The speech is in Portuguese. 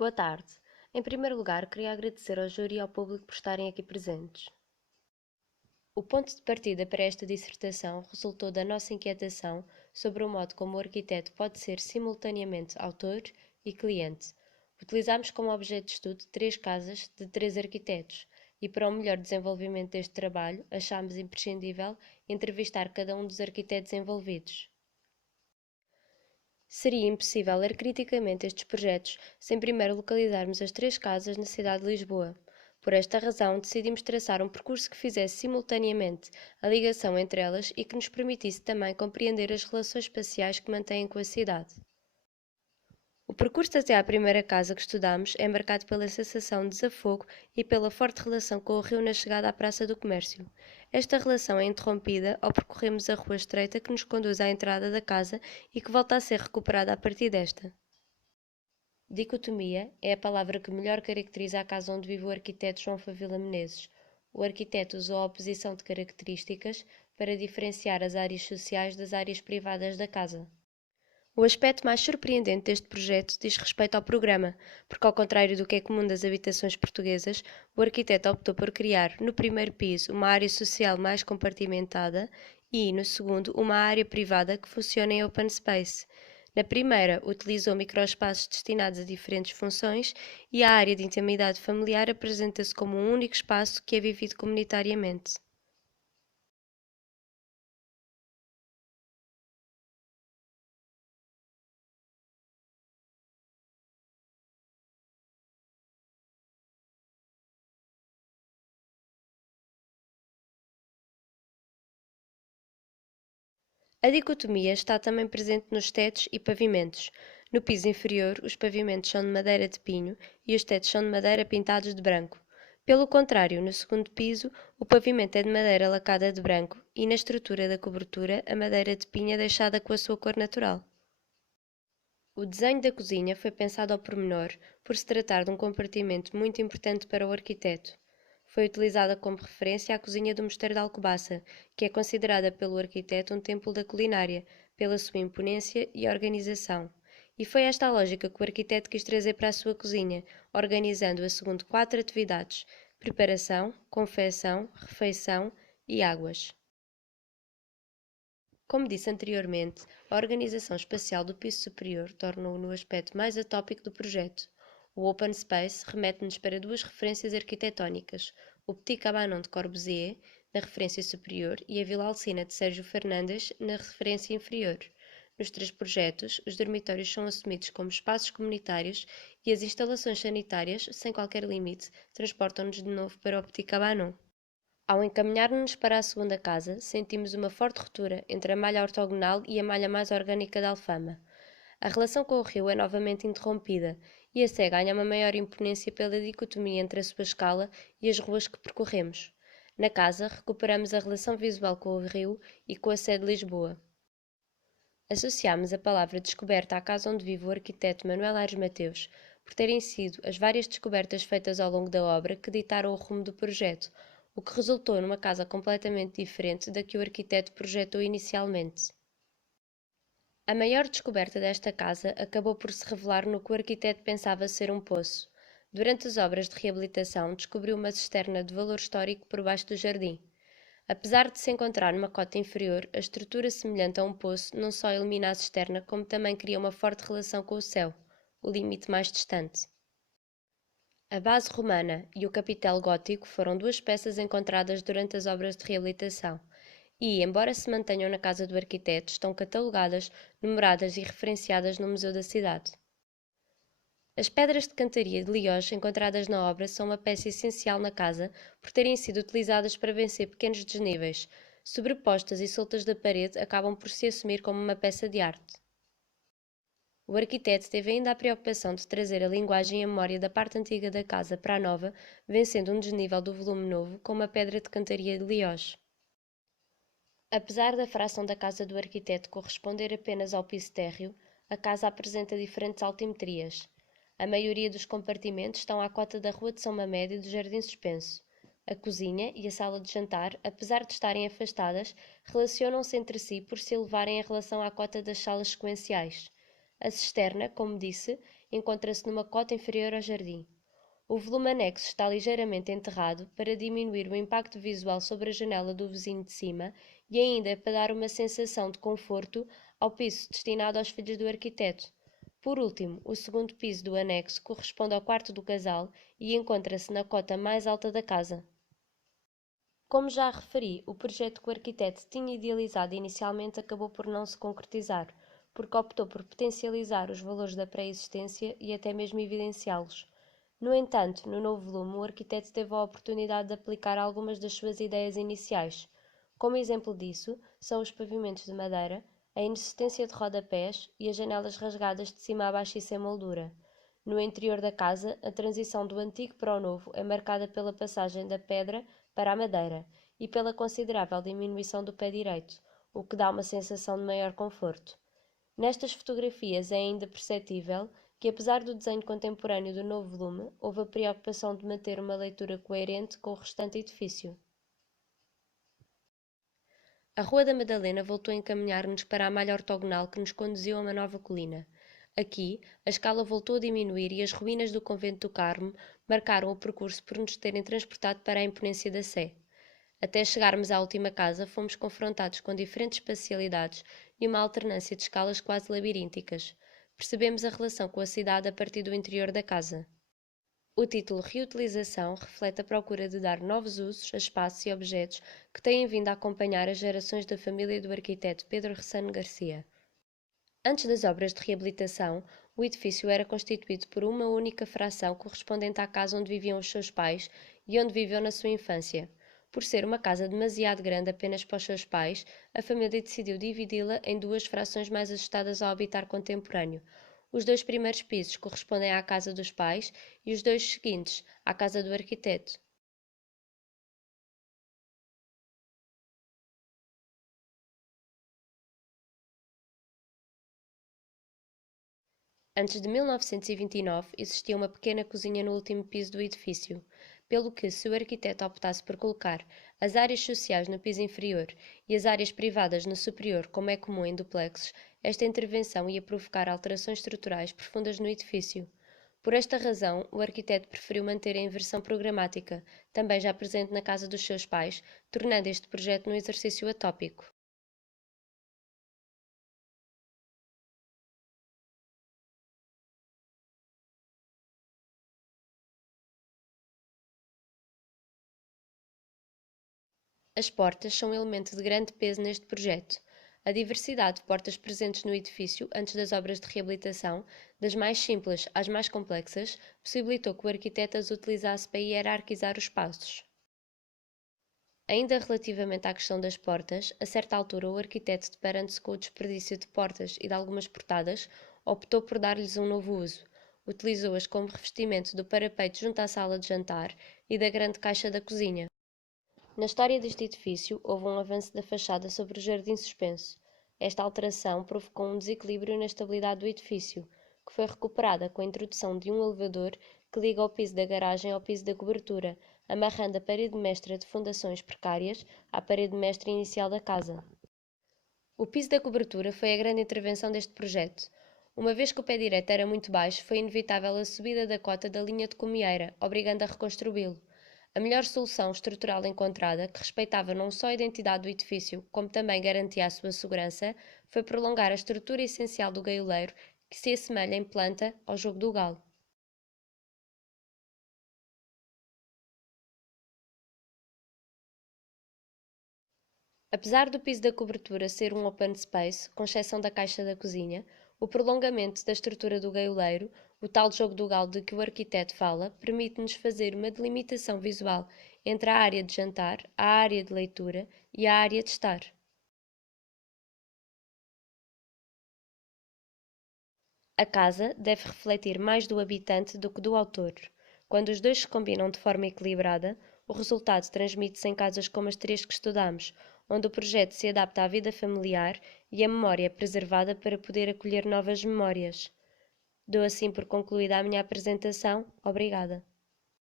Boa tarde. Em primeiro lugar, queria agradecer ao júri e ao público por estarem aqui presentes. O ponto de partida para esta dissertação resultou da nossa inquietação sobre o modo como o arquiteto pode ser simultaneamente autor e cliente. Utilizámos como objeto de estudo 3 casas de 3 arquitetos e, para o melhor desenvolvimento deste trabalho, achámos imprescindível entrevistar cada um dos arquitetos envolvidos. Seria impossível ler criticamente estes projetos sem primeiro localizarmos as 3 casas na cidade de Lisboa. Por esta razão, decidimos traçar um percurso que fizesse simultaneamente a ligação entre elas e que nos permitisse também compreender as relações espaciais que mantêm com a cidade. O percurso até à primeira casa que estudamos é marcado pela sensação de desafogo e pela forte relação com o rio na chegada à Praça do Comércio. Esta relação é interrompida ao percorrermos a rua estreita que nos conduz à entrada da casa e que volta a ser recuperada a partir desta. Dicotomia é a palavra que melhor caracteriza a casa onde vive o arquiteto João Favila Menezes. O arquiteto usou a oposição de características para diferenciar as áreas sociais das áreas privadas da casa. O aspecto mais surpreendente deste projeto diz respeito ao programa, porque, ao contrário do que é comum das habitações portuguesas, o arquiteto optou por criar, no primeiro piso, uma área social mais compartimentada e, no segundo, uma área privada que funciona em open space. Na primeira, utilizou microespaços destinados a diferentes funções e a área de intimidade familiar apresenta-se como um único espaço que é vivido comunitariamente. A dicotomia está também presente nos tetos e pavimentos. No piso inferior, os pavimentos são de madeira de pinho e os tetos são de madeira pintados de branco. Pelo contrário, no segundo piso, o pavimento é de madeira lacada de branco e na estrutura da cobertura, a madeira de pinho é deixada com a sua cor natural. O desenho da cozinha foi pensado ao pormenor, por se tratar de um compartimento muito importante para o arquiteto. Foi utilizada como referência a cozinha do Mosteiro de Alcobaça, que é considerada pelo arquiteto um templo da culinária, pela sua imponência e organização. E foi esta a lógica que o arquiteto quis trazer para a sua cozinha, organizando-a segundo 4 atividades: preparação, confecção, refeição e águas. Como disse anteriormente, a organização espacial do piso superior torna-o no aspecto mais atópico do projeto. O Open Space remete-nos para 2 referências arquitetónicas: o Petit Cabanon de Corbusier, na referência superior, e a Vila Alcina de Sérgio Fernandes, na referência inferior. Nos 3 projetos, os dormitórios são assumidos como espaços comunitários e as instalações sanitárias, sem qualquer limite, transportam-nos de novo para o Petit Cabanon. Ao encaminhar-nos para a segunda casa, sentimos uma forte ruptura entre a malha ortogonal e a malha mais orgânica da Alfama. A relação com o rio é novamente interrompida e a Sé ganha uma maior imponência pela dicotomia entre a sua escala e as ruas que percorremos. Na casa, recuperamos a relação visual com o rio e com a Sé de Lisboa. Associámos a palavra descoberta à casa onde vive o arquiteto Manuel Aires Mateus, por terem sido as várias descobertas feitas ao longo da obra que ditaram o rumo do projeto, o que resultou numa casa completamente diferente da que o arquiteto projetou inicialmente. A maior descoberta desta casa acabou por se revelar no que o arquiteto pensava ser um poço. Durante as obras de reabilitação, descobriu uma cisterna de valor histórico por baixo do jardim. Apesar de se encontrar numa cota inferior, a estrutura semelhante a um poço não só elimina a cisterna, como também cria uma forte relação com o céu, o limite mais distante. A base romana e o capitel gótico foram 2 peças encontradas durante as obras de reabilitação e, embora se mantenham na casa do arquiteto, estão catalogadas, numeradas e referenciadas no Museu da Cidade. As pedras de cantaria de Lioge encontradas na obra são uma peça essencial na casa por terem sido utilizadas para vencer pequenos desníveis. Sobrepostas e soltas da parede, acabam por se assumir como uma peça de arte. O arquiteto teve ainda a preocupação de trazer a linguagem e a memória da parte antiga da casa para a nova, vencendo um desnível do volume novo com uma pedra de cantaria de Lioge. Apesar da fração da casa do arquiteto corresponder apenas ao piso térreo, a casa apresenta diferentes altimetrias. A maioria dos compartimentos estão à cota da Rua de São Mamed e do Jardim Suspenso. A cozinha e a sala de jantar, apesar de estarem afastadas, relacionam-se entre si por se elevarem em relação à cota das salas sequenciais. A cisterna, como disse, encontra-se numa cota inferior ao jardim. O volume anexo está ligeiramente enterrado para diminuir o impacto visual sobre a janela do vizinho de cima e ainda para dar uma sensação de conforto ao piso destinado aos filhos do arquiteto. Por último, o segundo piso do anexo corresponde ao quarto do casal e encontra-se na cota mais alta da casa. Como já referi, o projeto que o arquiteto tinha idealizado inicialmente acabou por não se concretizar, porque optou por potencializar os valores da pré-existência e até mesmo evidenciá-los. No entanto, no novo volume, o arquiteto teve a oportunidade de aplicar algumas das suas ideias iniciais. Como exemplo disso, são os pavimentos de madeira, a inexistência de rodapés e as janelas rasgadas de cima a baixo e sem moldura. No interior da casa, a transição do antigo para o novo é marcada pela passagem da pedra para a madeira e pela considerável diminuição do pé direito, o que dá uma sensação de maior conforto. Nestas fotografias é ainda perceptível que, apesar do desenho contemporâneo do novo volume, houve a preocupação de manter uma leitura coerente com o restante edifício. A Rua da Madalena voltou a encaminhar-nos para a malha ortogonal que nos conduziu a uma nova colina. Aqui, a escala voltou a diminuir e as ruínas do Convento do Carmo marcaram o percurso por nos terem transportado para a imponência da Sé. Até chegarmos à última casa, fomos confrontados com diferentes espacialidades e uma alternância de escalas quase labirínticas. Percebemos a relação com a cidade a partir do interior da casa. O título Reutilização reflete a procura de dar novos usos a espaços e objetos que têm vindo a acompanhar as gerações da família do arquiteto Pedro Ressano Garcia. Antes das obras de reabilitação, o edifício era constituído por uma única fração correspondente à casa onde viviam os seus pais e onde viveu na sua infância. Por ser uma casa demasiado grande apenas para os seus pais, a família decidiu dividi-la em duas frações mais ajustadas ao habitar contemporâneo. Os dois primeiros pisos correspondem à casa dos pais e os dois seguintes à casa do arquiteto. Antes de 1929, existia uma pequena cozinha no último piso do edifício, pelo que, se o arquiteto optasse por colocar as áreas sociais no piso inferior e as áreas privadas no superior, como é comum em duplexes, esta intervenção ia provocar alterações estruturais profundas no edifício. Por esta razão, o arquiteto preferiu manter a inversão programática, também já presente na casa dos seus pais, tornando este projeto num exercício atópico. As portas são um elemento de grande peso neste projeto. A diversidade de portas presentes no edifício antes das obras de reabilitação, das mais simples às mais complexas, possibilitou que o arquiteto as utilizasse para hierarquizar os espaços. Ainda relativamente à questão das portas, a certa altura o arquiteto, deparando-se com o desperdício de portas e de algumas portadas, optou por dar-lhes um novo uso. Utilizou-as como revestimento do parapeito junto à sala de jantar e da grande caixa da cozinha. Na história deste edifício, houve um avanço da fachada sobre o jardim suspenso. Esta alteração provocou um desequilíbrio na estabilidade do edifício, que foi recuperada com a introdução de um elevador que liga o piso da garagem ao piso da cobertura, amarrando a parede mestra de fundações precárias à parede mestra inicial da casa. O piso da cobertura foi a grande intervenção deste projeto. Uma vez que o pé direito era muito baixo, foi inevitável a subida da cota da linha de cumieira, obrigando a reconstruí-lo. A melhor solução estrutural encontrada, que respeitava não só a identidade do edifício, como também garantia a sua segurança, foi prolongar a estrutura essencial do gaioleiro, que se assemelha em planta ao jogo do galo. Apesar do piso da cobertura ser um open space, com exceção da caixa da cozinha, o prolongamento da estrutura do gaioleiro, o tal jogo do galo de que o arquiteto fala, permite-nos fazer uma delimitação visual entre a área de jantar, a área de leitura e a área de estar. A casa deve refletir mais do habitante do que do autor. Quando os dois se combinam de forma equilibrada, o resultado transmite-se em casas como as três que estudamos, onde o projeto se adapta à vida familiar e a memória é preservada para poder acolher novas memórias. Dou assim por concluída a minha apresentação. Obrigada.